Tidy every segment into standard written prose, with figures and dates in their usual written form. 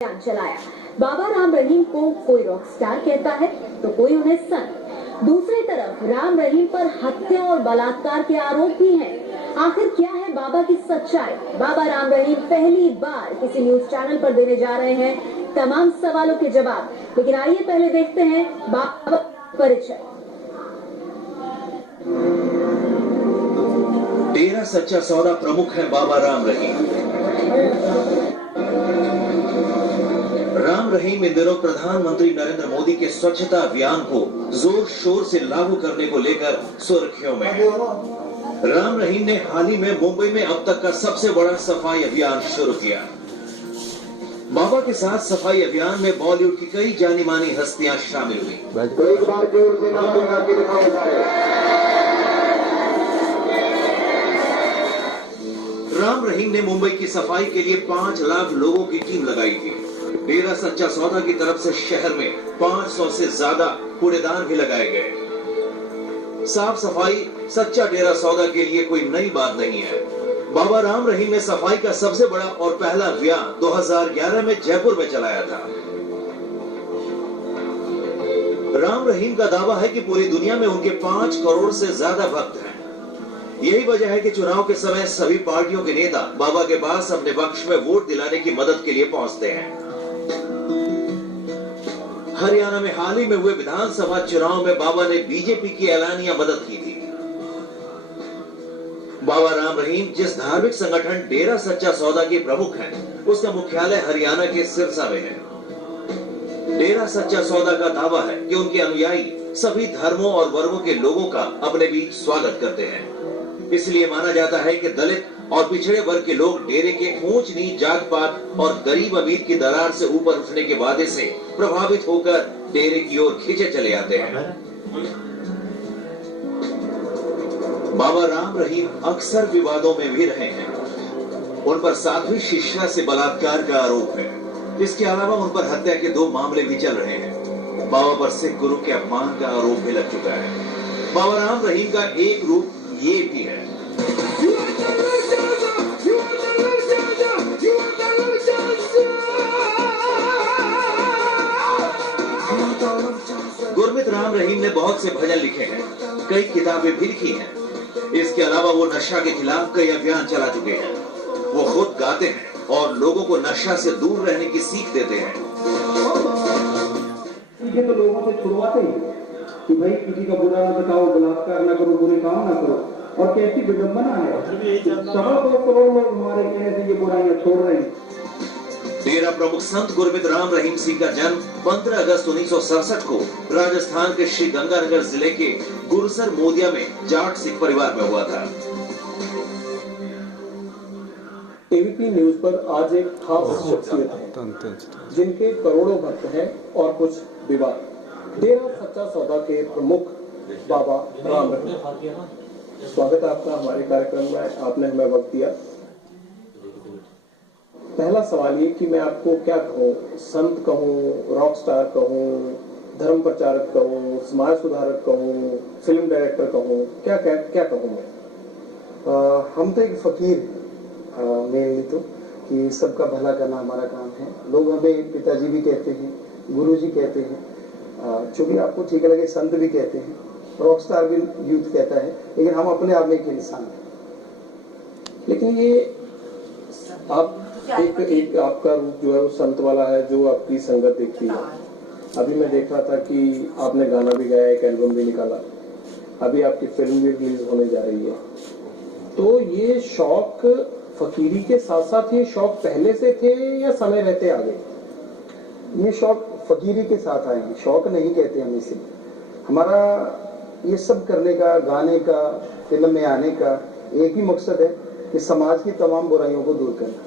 अभियान चलाया। बाबा राम रहीम को कोई रॉक स्टार कहता है तो कोई उन्हें संत। दूसरी तरफ राम रहीम पर हत्या और बलात्कार के आरोप भी हैं। आखिर क्या है बाबा की सच्चाई? बाबा राम रहीम पहली बार किसी न्यूज चैनल पर देने जा रहे हैं तमाम सवालों के जवाब। लेकिन आइए पहले देखते हैं बाबा परिचय। डेरा सच्चा सौदा प्रमुख है बाबा राम रहीम। राम रहीम इन दिनों प्रधानमंत्री नरेंद्र मोदी के स्वच्छता अभियान को जोर शोर से लागू करने को लेकर सुर्खियों में है। राम रहीम ने हाल ही में मुंबई में अब तक का सबसे बड़ा सफाई अभियान शुरू किया। बाबा के साथ सफाई अभियान में बॉलीवुड की कई जानी मानी हस्तियां शामिल हुई। तो एक बार जोर से नाम लगा के दिखाओ सारे। राम रहीम ने मुंबई की सफाई के लिए 5 लाख लोगों की टीम लगाई थी। डेरा सच्चा सौदा की तरफ से शहर में 500 से ज्यादा कूड़ेदान भी लगाए गए। साफ सफाई सच्चा डेरा सौदा के लिए कोई नई बात नहीं है। बाबा राम रहीम ने सफाई का सबसे बड़ा और पहला अभियान 2011 में जयपुर में चलाया था। राम रहीम का दावा है कि पूरी दुनिया में उनके 5 करोड़ से ज्यादा भक्त हैं। यही वजह है कि चुनाव के समय सभी पार्टियों के नेता बाबा के पास अपने पक्ष में वोट दिलाने की मदद के लिए पहुंचते हैं। हरियाणा में हाल ही में हुए विधानसभा चुनाव में बाबा ने बीजेपी की ऐलानिया मदद की थी। बाबा राम रहीम जिस धार्मिक संगठन डेरा सच्चा सौदा के प्रमुख हैं, उसका मुख्यालय हरियाणा के सिरसा में है। डेरा सच्चा सौदा का दावा है कि उनके अनुयायी सभी धर्मों और वर्गों के लोगों का अपने बीच स्वागत करते हैं। इसलिए माना जाता है कि दलित और पिछड़े वर्ग के लोग डेरे के ऊंच नीच जात पात और गरीब अमीर की दरार से ऊपर उठने के वादे से प्रभावित होकर डेरे की ओर खींचे चले आते हैं। बाबा राम रहीम अक्सर विवादों में भी रहे हैं। उन पर साध्वी शिष्या से बलात्कार का आरोप है। इसके अलावा उन पर हत्या के 2 मामले भी चल रहे हैं। बाबा पर सिख गुरु के अपमान का आरोप भी लग चुका है। बाबा राम रहीम का एक रूप ये भी है। गुरमीत राम रहीम ने बहुत से भजन लिखे हैं, कई किताबें भी लिखी हैं। इसके अलावा वो नशा के खिलाफ कई अभियान चला चुके हैं। वो खुद गाते हैं और लोगों को नशा से दूर रहने की सीख देते हैं। ये तो लोगों से छुड़वाते हैं कि भाई किसी का बुरा न बताओ, बलात्कार न करो, बुरे काम न करो। और कैसी विडंबना है, 2.25 करोड़ लोग हमारे कहने से ये बुराइयां छोड़ रहे हैं। डेरा प्रमुख संत गुरमीत राम रहीम सिंह का जन्म 15 अगस्त 1967 को राजस्थान के श्री गंगानगर जिले के गुरसर मोदिया में जाट सिख परिवार में हुआ था। एबीपी न्यूज पर आज एक खास शख्सियत है जिनके करोड़ों भक्त हैं और कुछ विवाद। डेरा सच्चा सौदा के प्रमुख बाबा राम रहीम, स्वागत है आपका हमारे कार्यक्रम में। आपने हमें वक्त दिया। पहला सवाल ये कि मैं आपको क्या कहूँ, संत कहूँ, रॉक स्टार कहूँ, धर्म प्रचारक कहूँ, समाज सुधारक कहूँ, फिल्म डायरेक्टर कहूँ, क्या कहूँ मैं? हम तो एक फकीर मेनली तो कि सबका भला करना हमारा काम है। लोग हमें पिताजी भी कहते हैं, गुरुजी कहते हैं, जो भी आपको ठीक लगे, संत भी कहते हैं, रॉक स्टार भी यूथ कहता है, लेकिन हम अपने आप में एक इंसान हैं। लेकिन ये आप एक आपका रूप जो है वो संत वाला है, जो आपकी संगत देखती है। अभी मैं देख रहा था कि आपने गाना भी गाया, एक एल्बम भी निकाला, अभी आपकी फिल्म भी रिलीज होने जा रही है। तो ये शौक फकीरी के साथ साथ ये शौक पहले से थे या समय रहते आ गए? ये शौक फकीरी के साथ आए हैं, शौक नहीं कहते हम इसे। हमारा ये सब करने का, गाने का, फिल्म में आने का एक ही मकसद है कि समाज की तमाम बुराइयों को दूर करना।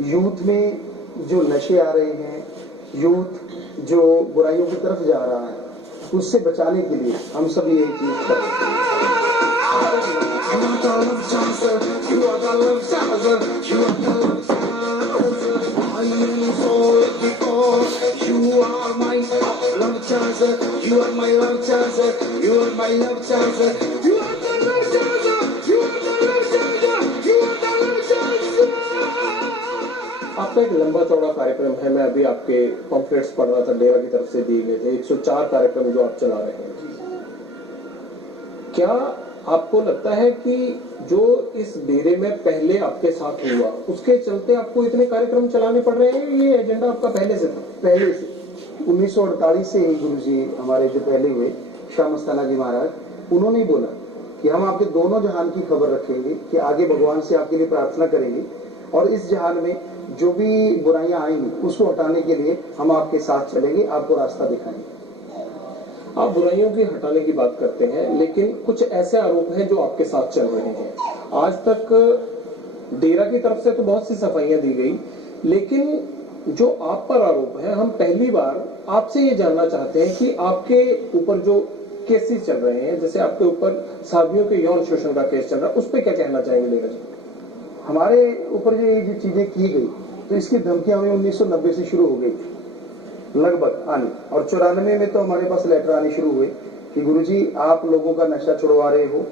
यूथ में जो नशे आ रहे हैं, यूथ जो बुराइयों की तरफ जा रहा है, उससे बचाने के लिए हम सब यही चीज कर रहे हैं। आपका एक लंबा चौड़ा कार्यक्रम है, मैं अभी आपके पॉम्फलेट्स पढ़ रहा था, डेरा की तरफ से दिए गए थे 104 कार्यक्रम जो आप चला रहे हैं। क्या आपको लगता है कि जो इस डेरे में पहले आपके साथ हुआ उसके चलते आपको इतने कार्यक्रम चलाने पड़ रहे हैं, ये एजेंडा आपका पहले से था? पहले से 1948 से ही गुरु जी हमारे जो पहले हुए श्याम मस्ताना जी महाराज, उन्होंने ही बोला कि हम आपके दोनों जहान की खबर रखेंगे, कि आगे भगवान से आपके लिए प्रार्थना करेंगे और इस जहान में जो भी बुराइयां आएंगी उसको हटाने के लिए हम आपके साथ चलेंगे, आपको रास्ता दिखाएंगे। आप बुराइयों की हटाने की बात करते हैं, लेकिन कुछ ऐसे आरोप हैं जो आपके साथ चल रहे हैं। आज तक डेरा की तरफ से तो बहुत सी सफाइयां दी गई, लेकिन जो आप पर आरोप है, हम पहली बार आपसे ये जानना चाहते हैं कि आपके ऊपर जो केसेस चल रहे हैं, जैसे आपके ऊपर साधियों के यौन शोषण का केस चल रहा है, उस पर क्या कहना चाहेंगे डेरा जी? हमारे ऊपर जो चीजें की गई, तो इसकी धमकियां हमें 1990 से शुरू हो गई लगभग आने, और 94 में तो हमारे पास लेटर आने शुरू हुए कि गुरुजी आप लोगों का नशा छुड़वा रहे हो,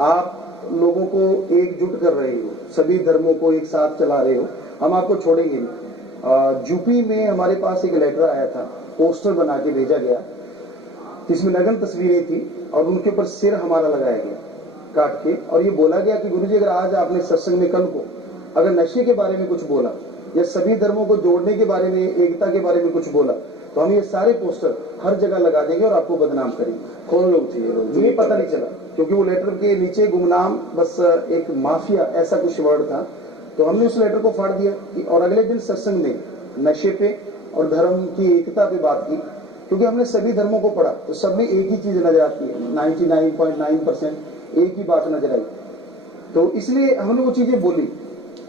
आप लोगों को एकजुट कर रहे हो, सभी धर्मों को एक साथ चला रहे हो, हम आपको छोड़ेंगे नहीं। यूपी में हमारे पास एक लेटर आया था, पोस्टर बना के भेजा गया जिसमें नग्न तस्वीरें थी और उनके ऊपर सिर हमारा लगाया गया काट के, और ये बोला गया कि गुरुजी अगर आज आपने सत्संग में कल को अगर नशे के बारे में कुछ बोला या सभी धर्मों को जोड़ने के बारे में, एकता के बारे में कुछ बोला, तो हम ये सारे पोस्टर हर जगह लगा देंगे और आपको बदनाम करेंगे। कौन लोग थे ये लोग? ये पता नहीं चला, क्योंकि वो लेटर के नीचे गुमनाम बस एक माफिया ऐसा कुछ वर्ड था, तो हमने उस लेटर को फाड़ दिया और अगले दिन सत्संग में नशे पे और धर्म की एकता पे बात की, क्योंकि हमने सभी धर्मों को पढ़ा तो सब में एक ही चीज नजर आती है, 99.9% एक ही बात नजर आई, तो इसलिए हमने वो चीजें बोली।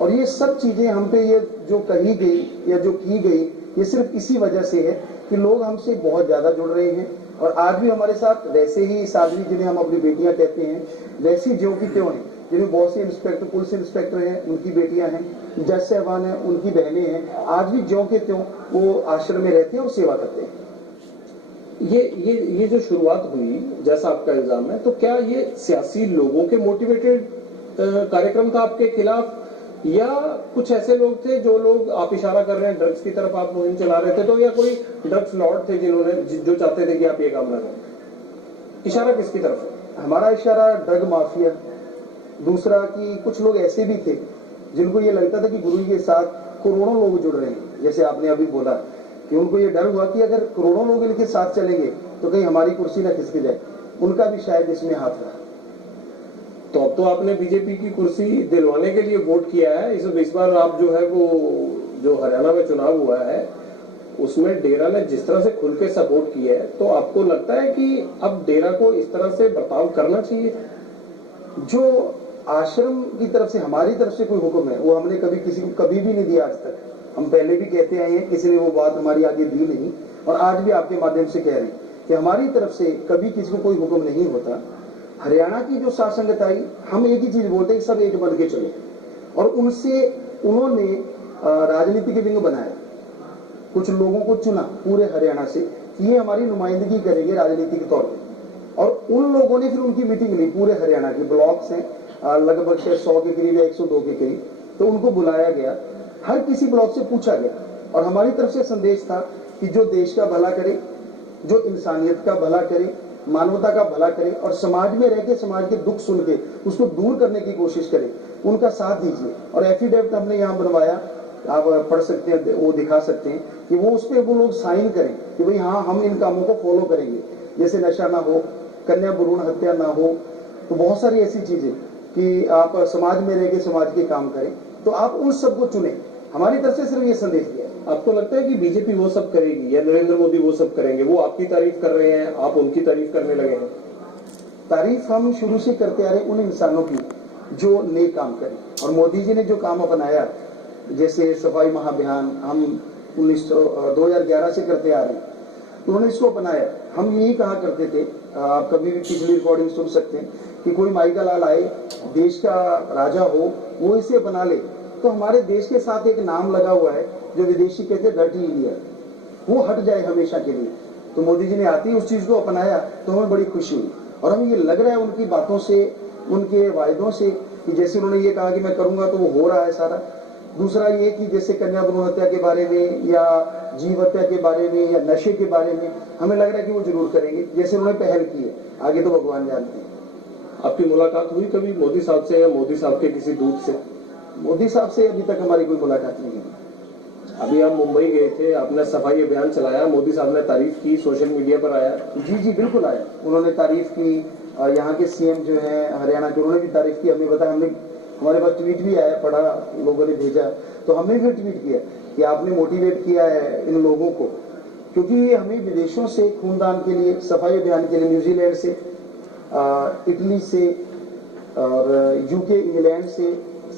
और ये सब चीजें हम पे ये जो कही गई या जो की गई, ये सिर्फ इसी वजह से है कि लोग हमसे बहुत ज्यादा जुड़ रहे हैं, और आज भी हमारे साथ वैसे ही साध्वी जिन्हें हम अपनी बेटियां कहते हैं, वैसी ज्यों की त्यों हैं, जिनमें बहुत से इंस्पेक्टर, पुलिस इंस्पेक्टर हैं, उनकी बेटियां हैं, जज साहबान हैं, उनकी बहनें हैं, आज भी ज्यों के त्यों वो आश्रम में रहते हैं और सेवा करते हैं। ये जो शुरुआत हुई, जैसा आपका इल्जाम है, तो क्या ये सियासी लोगों के मोटिवेटेड कार्यक्रम था आपके खिलाफ, या कुछ ऐसे लोग थे जो लोग आप इशारा कर रहे हैं ड्रग्स की तरफ आप मुहिम चला रहे थे, तो या कोई ड्रग्स लॉर्ड थे जिन्होंने जो चाहते थे कि आप ये काम ना करें? इशारा किसकी तरफ है? हमारा इशारा ड्रग माफिया, दूसरा कि कुछ लोग ऐसे भी थे जिनको ये लगता था कि गुरु के साथ करोड़ों लोग जुड़ रहे हैं, जैसे आपने अभी बोला कि उनको ये डर हुआ कि अगर करोड़ों लोग इनके साथ चलेंगे तो कहीं हमारी कुर्सी ना खिसक जाए, उनका भी शायद इसमें हाथ रहा। तो अब तो आपने बीजेपी की कुर्सी दिलवाने के लिए वोट किया है, इस बार आप जो है वो जो हरियाणा में चुनाव हुआ है उसमें डेरा ने जिस तरह से खुल के सपोर्ट किया है, तो आपको लगता है कि अब डेरा को इस तरह से बर्ताव करना चाहिए? जो आश्रम की तरफ से, हमारी तरफ से कोई हुक्म है वो हमने कभी किसी को कभी भी नहीं दिया आज तक। हम पहले भी कहते आए हैं, किसी ने वो बात हमारी आगे दी नहीं, और आज भी आपके माध्यम से कह रहे हैं कि हमारी तरफ से कभी किसी को कोई हुक्म नहीं होता। हरियाणा की जो शासंगत आई, हम एक ही चीज बोलते हैं, सब एक बन के चले, और उनसे उन्होंने राजनीति के विंग बनाया, कुछ लोगों को चुना पूरे हरियाणा से कि ये हमारी नुमाइंदगी करेंगे राजनीति के तौर पे, और उन लोगों ने फिर उनकी मीटिंग ली, पूरे हरियाणा के ब्लॉक्स हैं लगभग 100 के करीब या 102 के करीब, तो उनको बुलाया गया, हर किसी ब्लॉक से पूछा गया, और हमारी तरफ से संदेश था कि जो देश का भला करे, जो इंसानियत का भला करे, मानवता का भला करे, और समाज में रह के समाज के दुख सुन के उसको दूर करने की कोशिश करे, उनका साथ दीजिए। और एफिडेविट हमने यहाँ बनवाया, आप पढ़ सकते हैं, वो दिखा सकते हैं कि वो उस पर वो लोग साइन करें कि भाई हाँ हम इन कामों को फॉलो करेंगे, जैसे नशा ना हो, कन्या भ्रूण हत्या ना हो, तो बहुत सारी ऐसी चीजें कि आप समाज में रह के समाज के काम करें, तो आप उन सबको चुने। हमारी तरफ से सिर्फ ये संदेश दिया है। आपको लगता है कि बीजेपी वो सब करेगी या नरेंद्र मोदी वो सब करेंगे? वो आपकी तारीफ कर रहे हैं, आप उनकी तारीफ करने लगे हैं। तारीफ हम शुरू से करते आ रहे उन इंसानों की जो नेक काम करें, और मोदी जी ने जो काम अपनाया, जैसे सफाई महाअभियान हम 2011 से करते आ रहे हैं, तो उन्होंने इसको अपनाया। हम यही कहा करते थे, आप कभी भी पिछली रिकॉर्डिंग सुन सकते हैं कि कोई माइका लाल आए, देश का राजा हो, वो इसे अपना ले, तो हमारे देश के साथ एक नाम लगा हुआ है जो विदेशी कहते हैं डर्टी इंडिया, वो हट जाए हमेशा के लिए। तो मोदी जी ने आते ही उस चीज को अपनाया, तो हमें बड़ी खुशी हुई, और हमें ये लग रहा है उनकी बातों से, उनके वायदों से, कि जैसे उन्होंने ये कहा कि मैं करूंगा तो वो हो रहा है सारा, दूसरा ये कि जैसे कन्या भ्रूण हत्या के बारे में या जीव हत्या के बारे में या नशे के बारे में हमें लग रहा है कि वो जरूर करेंगे, जैसे उन्होंने पहल की है, आगे तो भगवान जानते हैं। आपकी मुलाकात हुई कभी मोदी साहब से या मोदी साहब के किसी दूत से? मोदी साहब से अभी तक हमारी कोई मुलाकात नहीं हुई। अभी आप मुंबई गए थे, आपने सफाई अभियान चलाया, मोदी साहब ने तारीफ की, सोशल मीडिया पर आया। जी बिल्कुल आया, उन्होंने तारीफ की, यहाँ के सीएम जो हैं हरियाणा के, उन्होंने भी तारीफ की, हमें बताया, हमने हमारे पास ट्वीट भी आया, पढ़ा, लोगों ने भेजा, तो हमने भी ट्वीट किया कि आपने मोटिवेट किया है इन लोगों को, क्योंकि हमें विदेशों से खूनदान के लिए, सफाई अभियान के लिए न्यूजीलैंड से, इटली से और यूके, इंग्लैंड से,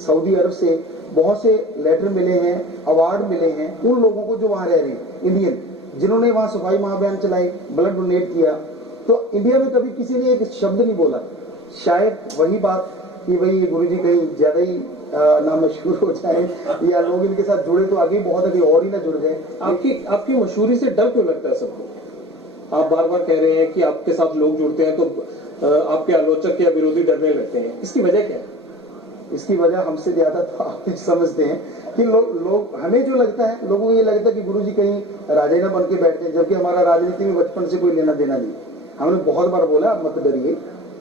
सऊदी अरब से बहुत से लेटर मिले हैं, अवार्ड मिले हैं उन लोगों को जो वहाँ रह रहे हैं, इंडियन, जिन्होंने वहाँ सफाई महाअभियान चलाई, ब्लड डोनेट किया। तो इंडिया में कभी किसी ने एक शब्द नहीं बोला। शायद वही बात कि भाई गुरुजी कहीं ज्यादा ही नामशहूर हो जाए या लोग इनके साथ जुड़े तो आगे बहुत आगे और ही ना जुड़ जाए। आपकी मशहूरी से डर क्यों लगता है सबको? आप बार बार कह रहे हैं कि आपके साथ लोग जुड़ते हैं तो आपके आलोचक या विरोधी डरने लगते हैं, इसकी वजह क्या है? इसकी वजह हमसे ज्यादा तो आप ही समझते हैं कि लोग हमें जो लगता है, लोगों को ये लगता है कि गुरुजी कहीं राजा न बन के बैठते हैं, जबकि हमारा राजनीति में बचपन से कोई लेना देना नहीं। हमने बहुत बार बोला आप मत डरिए,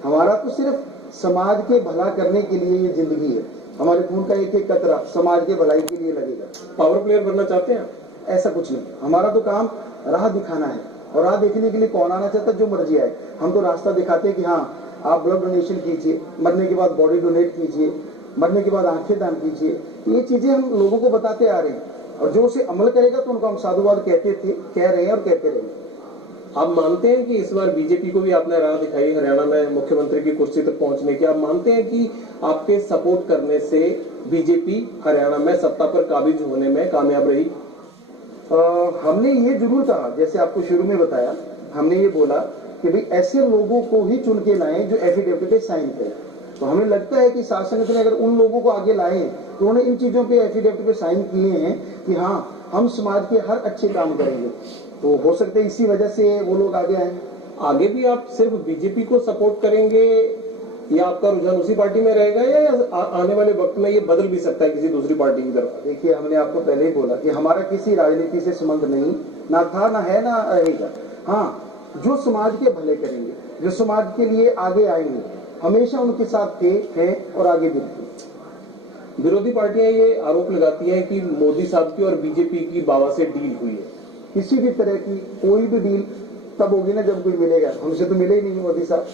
हमारा तो सिर्फ समाज के भला करने के लिए ये जिंदगी है, हमारे खून का एक एक कतरा समाज के भलाई के लिए लगेगा। पावर प्लेयर बनना चाहते हैं? ऐसा कुछ नहीं, हमारा तो काम राह दिखाना है, और राह देखने के लिए कौन आना चाहता है, जो मर्जी आए। हम तो रास्ता दिखाते हैं कि हाँ आप ब्लड डोनेशन कीजिए, मरने के बाद बॉडी डोनेट कीजिए, मरने के बाद आंखें दान कीजिए, ये चीजें हम लोगों को बताते आ रहे हैं, और जो उसे अमल करेगा तो उनको हम साधुवाद कहते थे, कह रहे हैं और कहते रहेंगे। आप मानते हैं कि इस बार बीजेपी को भी आपने राह दिखाई हरियाणा में मुख्यमंत्री की कुर्सी तक पहुंचने की? आप मानते हैं कि आपके सपोर्ट करने से बीजेपी हरियाणा में सत्ता पर काबिज होने में कामयाब रही? हमने ये जरूर कहा, जैसे आपको शुरू में बताया, हमने ये बोला कि भाई ऐसे लोगों को ही चुन के लाएं जो एफिडेविट पे साइन करें। तो हमें लगता है कि शासन ने अगर उन लोगों को आगे लाए तो उन्होंने इन चीजों पे एफिडेविट पे साइन किए हैं कि हाँ हम समाज के हर अच्छे काम करेंगे, तो हो सकता है इसी वजह से वो लोग आगे आए। आगे भी आप सिर्फ बीजेपी को सपोर्ट करेंगे या आपका रुझान उसी पार्टी में रहेगा, या आने वाले वक्त में ये बदल भी सकता है किसी दूसरी पार्टी की तरफ? देखिए, हमने आपको पहले ही बोला कि हमारा किसी राजनीति से संबंध नहीं, ना था, ना है, ना रहेगा। हाँ, जो समाज के भले करेंगे, जो समाज के लिए आगे आएंगे, हमेशा उनके साथ थे, हैं और आगे भी रहेंगे। विरोधी पार्टियां ये आरोप लगाती हैं कि मोदी साहब की और बीजेपी की बाबा से डील हुई है। किसी भी तरह की कोई भी डील तब होगी ना जब कोई मिलेगा, हमसे तो मिले ही नहीं मोदी साहब,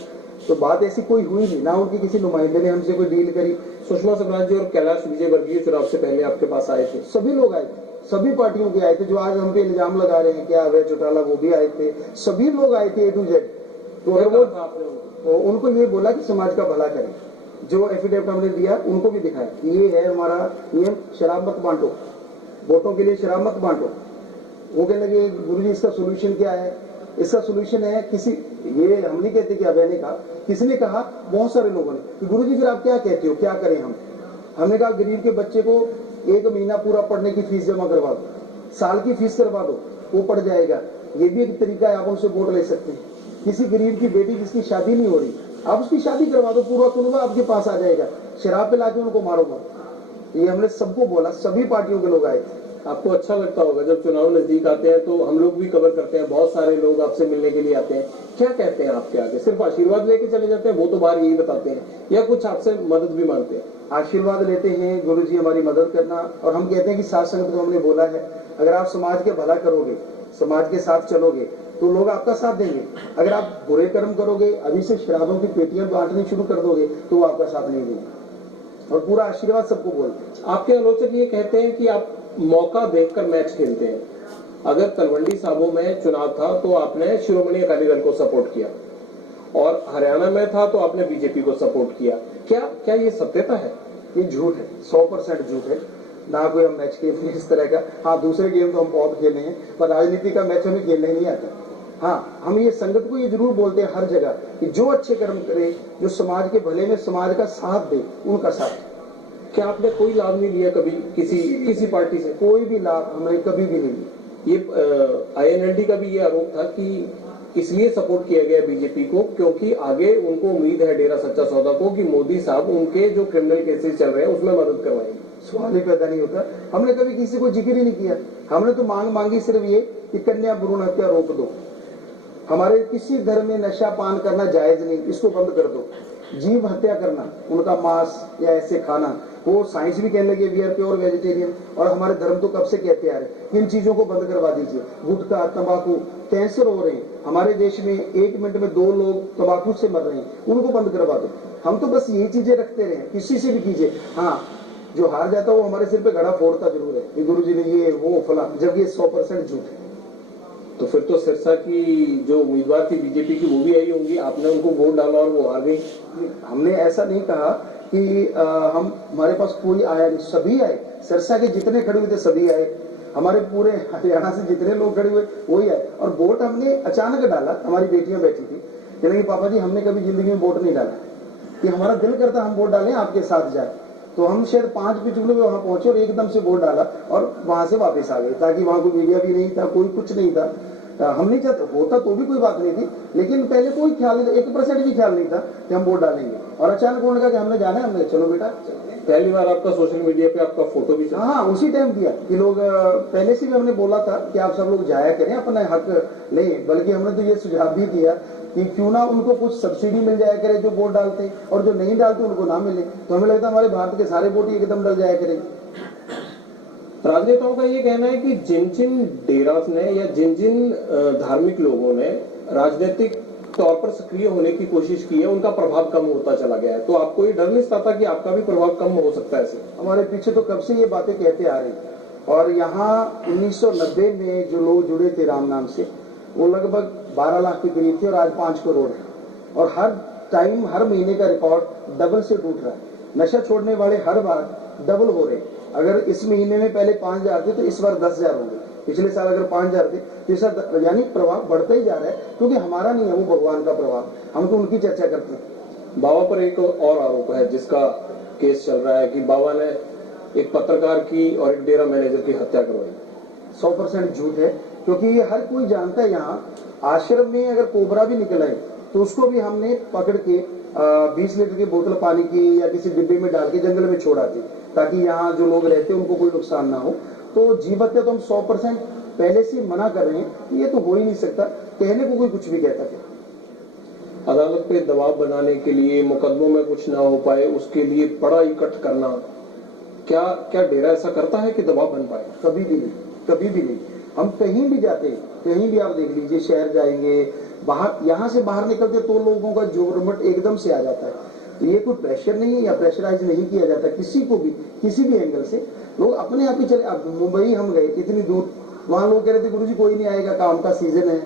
तो बात ऐसी कोई हुई नहीं, ना उनकी किसी नुमाइंदे ने हमसे कोई डील करी। सुषमा स्वराज जी और कैलाश विजयवर्गीय चुनाव से पहले आपके पास आए थे, सभी लोग आए थे, सभी पार्टियों के आए थे, जो आज हम पे इल्जाम लगा रहे हैं क्या अभय चौटाला वो भी आए थे, सभी लोग आए थे A to Z। तो अगर वो उनको ये बोला कि समाज का भला करें, जो एफिडेविट हमने दिया उनको भी दिखाया कि ये है हमारा नियम, शराब मत बांटो, वोटों के लिए शराब मत बांटो। वो कहने लगे गुरुजी इसका सोल्यूशन क्या है? इसका सोल्यूशन है किसी, ये हम नहीं कहते कि अभय ने कहा, किसी ने कहा, बहुत सारे लोगों ने कि गुरुजी फिर आप क्या कहते हो, क्या करें हम? हमने कहा गरीब के बच्चे को 1 महीना पूरा पढ़ने की फीस जमा करवा दो, साल की फीस करवा दो, वो पढ़ जाएगा। ये भी एक तरीका है, आप उनसे वोट ले सकते हैं। किसी गरीब की बेटी जिसकी शादी नहीं हो रही, आप उसकी शादी करवा दो, पूरा कुनबा आपके पास आ जाएगा, शराब पे लाके उनको मारोगा। ये हमने सबको बोला, सभी पार्टियों के लोग आए थे। आपको अच्छा लगता होगा जब चुनाव नजदीक आते हैं, तो हम लोग भी कवर करते हैं, बहुत सारे लोग आपसे मिलने के लिए आते हैं, क्या कहते हैं आपके आगे? सिर्फ आशीर्वाद लेके चले जाते हैं, वो तो बाहर यही बताते हैं, या कुछ आपसे मदद भी मांगते हैं? आशीर्वाद लेते हैं, गुरुजी हमारी मदद करना, और हम कहते हैं कि साथ संगत को हमने बोला है, अगर आप समाज के भला करोगे, समाज के साथ चलोगे तो लोग आपका साथ देंगे। अगर आप बुरे कर्म करोगे, अभी से शराबों की पेटियां बांटनी शुरू कर दोगे, तो वो आपका साथ नहीं देंगे। और पूरा आशीर्वाद सबको बोलते हैं। आपके आलोचक ये कहते हैं कि आप मौका देखकर मैच खेलते हैं। अगर तलवंडी साबो में चुनाव था तो आपने शिरोमणि अकाली दल को सपोर्ट किया, और हरियाणा में था तो आपने बीजेपी को सपोर्ट किया। क्या ये सत्यता है? ये झूठ है, 100% झूठ है। ना कोई हम मैच खेलते हैं इस तरह का। हाँ, दूसरे गेम तो हम बहुत खेले हैं, पर राजनीति का मैच हमें खेलने नहीं आता। हाँ, हम ये संगत को ये जरूर बोलते हैं हर जगह कि जो अच्छे कर्म करे, जो समाज के भले में समाज का साथ दे, उनका साथ। क्या आपने कोई लाभ नहीं लिया कभी किसी पार्टी से? कोई भी लाभ हमने कभी भी नहीं लिया। ये INLD का भी ये आरोप था कि इसलिए सपोर्ट किया गया बीजेपी को क्योंकि आगे उनको उम्मीद है डेरा सच्चा सौदा को कि मोदी साहब उनके जो क्रिमिनल केसेस चल रहे हैं उसमें मदद करवाएंगे। सवाल ही पैदा नहीं होता। हमने कभी किसी को जिक्र ही नहीं किया। हमने तो मांगी सिर्फ ये कि कन्या भ्रूण हत्या रोक दो। हमारे किसी धर्म में नशा पान करना जायज नहीं, इसको बंद कर दो। जीव हत्या करना, उनका मांस या ऐसे खाना, वो साइंस भी कहने लगे वी आर प्योर वेजिटेरियन, और हमारे धर्म तो कब से कहते आ रहे इन चीजों को बंद करवा दीजिए। गुटखा, तंबाकू, कैंसर हो रहे हैं हमारे देश में, 1 मिनट में 2 लोग तंबाकू से मर रहे हैं, उनको बंद करवा दो। हम तो बस यही चीजें रखते रहे, किसी से भी कीजिए। हाँ, जो हार जाता है वो हमारे सिर पे घड़ा फोड़ता जरूर है कि गुरुजी ने ये वो फला, जब ये 100% झूठ है। तो फिर तो सिरसा की जो उम्मीदवार थी बीजेपी की वो भी आई होंगी, आपने उनको वोट डाला और वो हार गई। हमने ऐसा नहीं कहा कि हमारे पास कोई आया नहीं, सभी आए। सिरसा के जितने खड़े हुए थे सभी आए, हमारे पूरे हरियाणा से जितने लोग खड़े हुए वही आए। और वोट हमने अचानक डाला, हमारी बेटियां बैठी थी, कहने कि पापा जी हमने कभी जिंदगी में वोट नहीं डाला, कि हमारा दिल करता हम वोट डालें आपके साथ जाए। तो हम शायद 5 पिछले वहां पहुंचे और एकदम से वोट डाला और वहां से वापस आ गए, ताकि वहां कोई मीडिया भी नहीं था, कोई कुछ नहीं था। हम नहीं चाहते, होता तो भी कोई बात नहीं थी, लेकिन पहले कोई ख्याल नहीं था, 1% भी ख्याल नहीं था कि हम वोट डालेंगे। और अचानक उन्होंने कहा कि हमने जाना है, हमने चलो बेटा। पहली बार आपका सोशल मीडिया पे आपका फोटो भी हाँ, उसी टाइम दिया कि लोग, पहले से भी हमने बोला था कि आप सब लोग जाया करें, अपना हक लें। बल्कि हमने तो ये सुझाव भी दिया कि क्यों ना उनको कुछ सब्सिडी मिल जाया करे जो वोट डालते, और जो नहीं डालते उनको ना मिले। तो हमें लगता है हमारे भारत के सारे वोट एकदम डल जाया करें। राजनेताओं का ये कहना है कि जिन जिन डेरास ने या जिन जिन धार्मिक लोगों ने राजनीतिक तौर पर सक्रिय होने की कोशिश की है, उनका प्रभाव कम होता चला गया है। तो आपको ये डर नहीं सताता कि आपका भी प्रभाव कम हो सकता है ऐसे? हमारे पीछे तो कब से ये बातें कहते आ रहे हैं। और यहाँ 1990 में जो लोग जुड़े थे राम नाम से, वो लगभग 12 लाख के करीब थे, और आज 5 करोड़ है। और हर टाइम, हर महीने का रिकॉर्ड डबल से टूट रहा है। नशा छोड़ने वाले हर बार डबल हो रहे हैं। अगर इस महीने में पहले 5000 थे तो इस बार 10,000 होंगे। पिछले साल अगर 5000 थे तो इस साल, यानी प्रभाव बढ़ता ही जा रहा है, क्योंकि हमारा नहीं है, वो भगवान का प्रभाव। हम तो उनकी चर्चा करते हैं। बाबा पर एक और आरोप है जिसका केस चल रहा है कि बाबा ने एक पत्रकार की और एक डेरा मैनेजर की हत्या करवाई। 100% झूठ है, क्योंकि ये हर कोई जानता है। यहाँ आश्रम में अगर कोबरा भी निकल आए तो उसको भी हमने पकड़ के 20 लीटर की बोतल पानी की या किसी डिब्बे में डाल के जंगल में छोड़ा दी, ताकि यहाँ जो लोग रहते हैं उनको कोई नुकसान ना हो। तो जीव हत्या तो हम 100% पहले से मना कर रहे हैं, ये तो हो ही नहीं सकता। कहने को कोई कुछ भी कहता है। अदालत पे दबाव बनाने के लिए, मुकदमों में कुछ ना हो पाए उसके लिए बड़ा इकट्ठ करना, क्या डेरा ऐसा करता है कि दबाव बन पाए? कभी भी नहीं, कभी भी नहीं। हम कहीं भी जाते हैं, कहीं भी आप देख लीजिए, शहर जाएंगे, बाहर, यहाँ से बाहर निकलते तो लोगों का जोरमट एकदम से आ जाता है। तो ये कोई प्रेशर नहीं है या प्रेशराइज नहीं किया जाता किसी को भी, किसी भी एंगल से। लोग अपने आप ही चले। अब मुंबई हम गए इतनी दूर, वहाँ लोग कह रहे थे गुरुजी कोई नहीं आएगा, काम का सीजन है,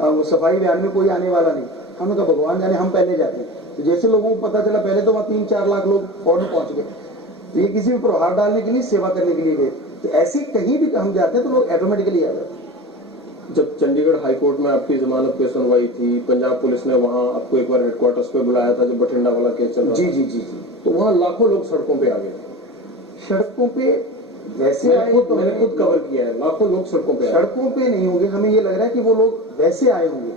वो सफाई अभियान में कोई आने वाला नहीं। हमने कहा भगवान जाने, हम पहले जाते हैं। तो जैसे लोगों को पता चला, पहले तो वहाँ 3-4 लाख लोग फौरन पहुंच गए। तो ये किसी भी प्रभाव डालने के लिए, सेवा करने के लिए गए। तो ऐसे कहीं भी हम जाते हैं तो लोग ऑटोमेटिकली आ जाते हैं। जब चंडीगढ़ हाईकोर्ट में आपकी जमानत पे सुनवाई थी, पंजाब पुलिस ने वहां आपको एक बार हेडक्वार्टर्स पे बुलाया था जब बठिंडा वाला केस चल रहा था। जी। तो वहाँ लाखों लोग सड़कों पे आ गए। सड़कों पे वैसे आए, मैंने खुद कवर किया है, लाखों लोग सड़कों पे। सड़कों पे नहीं होंगे, हमें ये लग रहा है कि वो लोग वैसे आए होंगे,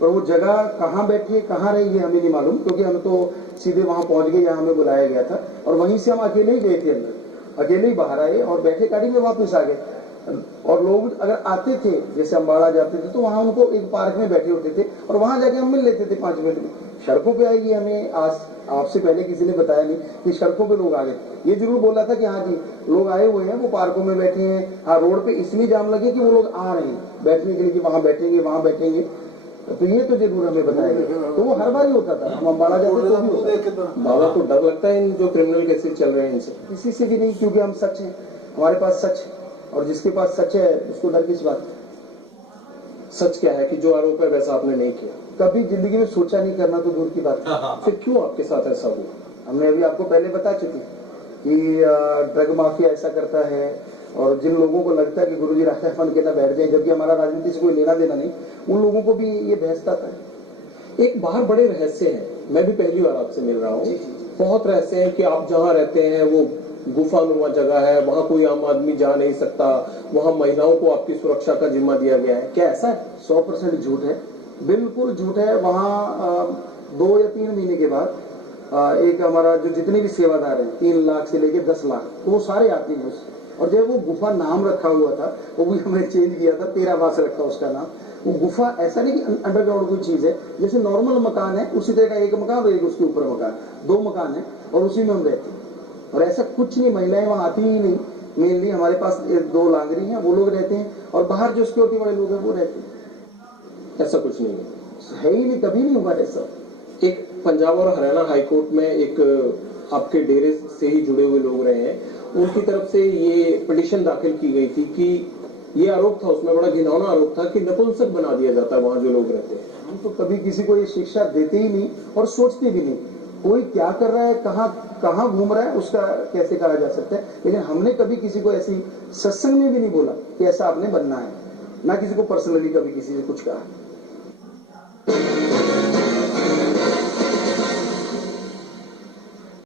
पर वो जगह कहाँ बैठे, कहाँ रहे, ये हमें नहीं मालूम, क्योंकि हम तो सीधे वहां पहुंच गए, यहाँ हमें बुलाया गया था। और वहीं से हम अकेले ही गए थे अंदर, अकेले ही बाहर आए और बैठे गाड़ी में वापस आ गए। और लोग अगर आते थे, जैसे अम्बाड़ा जाते थे, तो वहां उनको एक पार्क में बैठे होते थे और वहां जाके हम मिल लेते थे 5 मिनट में। सड़कों पे आएगी, हमें आज आपसे पहले किसी ने बताया नहीं कि सड़कों पे लोग आ गए। ये जरूर बोला था कि हाँ जी लोग आए हुए हैं, वो पार्कों में बैठे हैं। हाँ, रोड पे इसलिए जाम लगे कि वो लोग आ रहे हैं बैठने के लिए, कि वहां बैठेंगे, वहां बैठेंगे। तो ये तो जरूर हमें बताया। तो वो हर बार ही होता था, हम अम्बाड़ा जाते तो भी होता था। बाबा को डर लगता है इन जो क्रिमिनल केसेस चल रहे हैं इनसे? किसी से भी नहीं, क्योंकि हम सच हैं, हमारे पास सच है। और जिसके पास सच है उसको डर किस बात? सच क्या है कि जो आरोप है वैसा आपने नहीं किया? कभी जिंदगी में सोचा नहीं, करना तो दूर की बात है। फिर क्यों आपके साथ ऐसा हुआ? हमने अभी आपको पहले बता चुके कि ड्रग माफिया ऐसा करता है। और जिन लोगों को लगता है कि गुरुजी राजा बन के ना बैठ जाए, जबकि हमारा राजनीति से कोई लेना देना नहीं, उन लोगों को भी ये बहसता है। एक बाहर बड़े रहस्य हैं, मैं भी पहली बार आपसे मिल रहा हूँ। बहुत रहस्य है कि आप जहाँ रहते हैं वो गुफानुमा जगह है, वहाँ कोई आम आदमी जा नहीं सकता, वहाँ महिलाओं को आपकी सुरक्षा का जिम्मा दिया गया है, क्या ऐसा है? 100% झूठ है। बिल्कुल झूठ है। वहाँ 2 या 3 महीने के बाद एक हमारा जो जितने भी सेवादार हैं 3 लाख से लेके 10 लाख तो वो सारे आते हैं उससे। और जब वो गुफा नाम रखा हुआ था वो भी हमने चेंज किया था, 13 माह से रखा उसका नाम। वो गुफा ऐसा नहीं कि अंडरग्राउंड कोई चीज है, जैसे नॉर्मल मकान है उसी तरह का एक मकान और एक उसके ऊपर मकान, 2 मकान है और उसी में हम रहते हैं। और ऐसा कुछ नहीं, महिलाएं वहां आती ही नहीं। मेनली हमारे पास 2 लांगरी हैं, वो लोग रहते हैं और बाहर जो सिक्योरिटी वाले लोग हैं वो रहते हैं। ऐसा कुछ नहीं है ही नहीं, कभी नहीं हुआ ऐसा। एक पंजाब और हरियाणा हाईकोर्ट में एक आपके डेरे से ही जुड़े हुए लोग रहे हैं, उनकी तरफ से ये पिटीशन दाखिल की गई थी कि ये आरोप था, उसमें बड़ा घिनौना आरोप था कि नपुंसक बना दिया जाता है वहां जो लोग रहते हैं। हम तो कभी किसी को ये शिक्षा देते ही नहीं और सोचते भी नहीं। कोई क्या कर रहा है, कहाँ घूम रहा है, उसका कैसे कहा जा सकता है। लेकिन हमने कभी किसी को ऐसी सत्संग में भी नहीं बोला कि ऐसा आपने बनना है, ना किसी को पर्सनली कभी किसी से कुछ कहा।